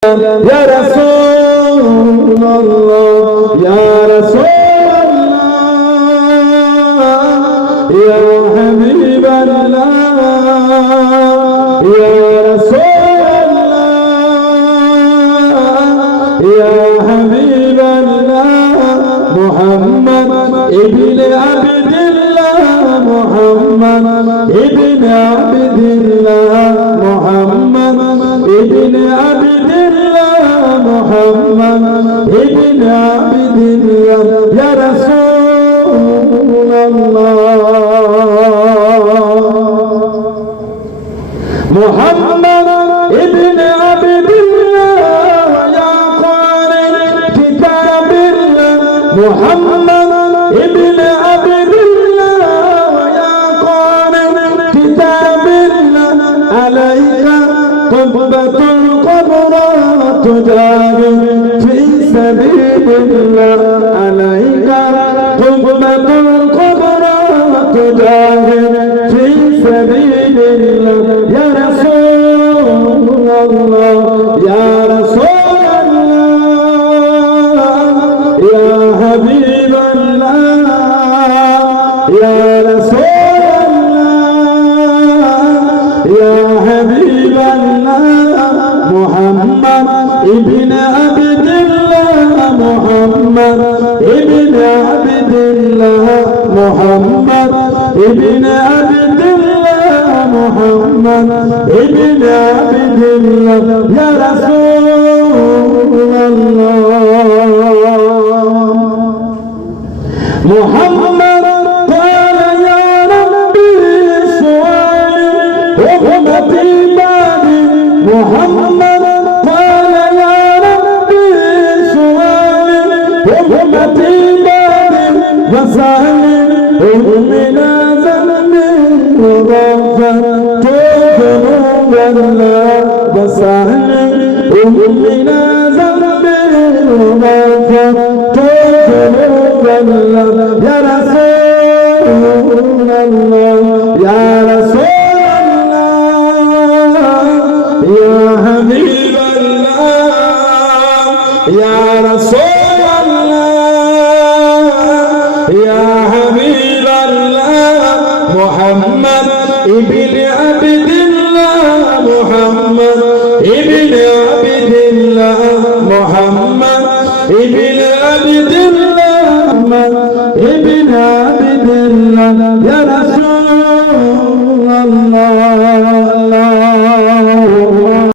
Ya Resulallah Ya Resulallah Ya Habiballah Ya Resulallah Ya Habiballah Muhammed İbni Abdillah Muhammed İbni Abdillah Muhammed İbni Abdillah محمد ابن عبد الله يا رسول الله محمد ابن عبد الله يا قارئ كتاب الله محمد ابن عبد الله يا قارئ كتاب الله عليك قبة القبر تجاهد في سبيل الله. عليك قبة القبر تجاهد في سبيل الله. يا رسول الله يا رسول الله يا حبيب الله يا رسول يا حبيب الله. محمد ابن عبد الله محمد ابن عبد الله محمد ابن عبد الله محمد ابن عبد الله يا رسول الله. محمد قال يا ربي سؤالي أمتي بعدي. محمد أمتي بعدي وسهلي أمنا أمنا ذنبي وغفرت ذنوبنا يا رسول الله يا رسول الله يا حبيب الله يا رسول يا حبيب الله محمد ابن عبد الله محمد ابن عبد الله محمد